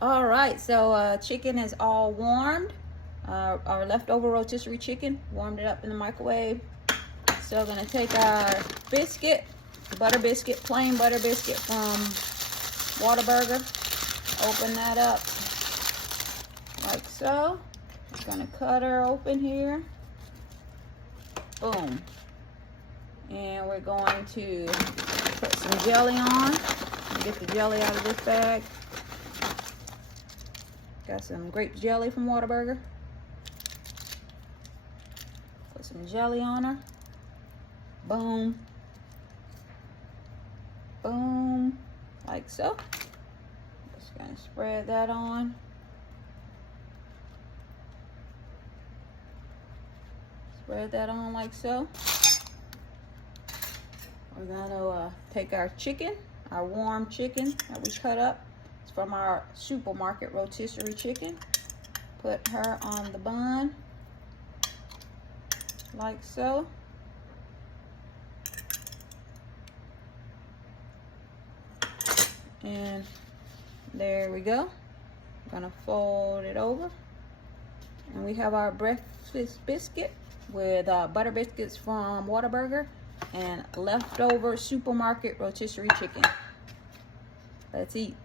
All right, so chicken is all warmed. Our leftover rotisserie chicken, warmed it up in the microwave. So we're gonna take our biscuit, butter biscuit, plain butter biscuit from Whataburger. Open that up like so. We're gonna cut her open here. Boom. And we're going to put some jelly on. Get the jelly out of this bag. Got some grape jelly from Whataburger. Put some jelly on her. Boom. Boom. Like so. Just gonna spread that on. Spread that on like so. We're gonna take our chicken, our warm chicken that we cut up. It's from our supermarket rotisserie chicken. Put her on the bun, like so. And there we go. I'm gonna fold it over. And we have our breakfast biscuit with butter biscuits from Whataburger and leftover supermarket rotisserie chicken. Let's eat.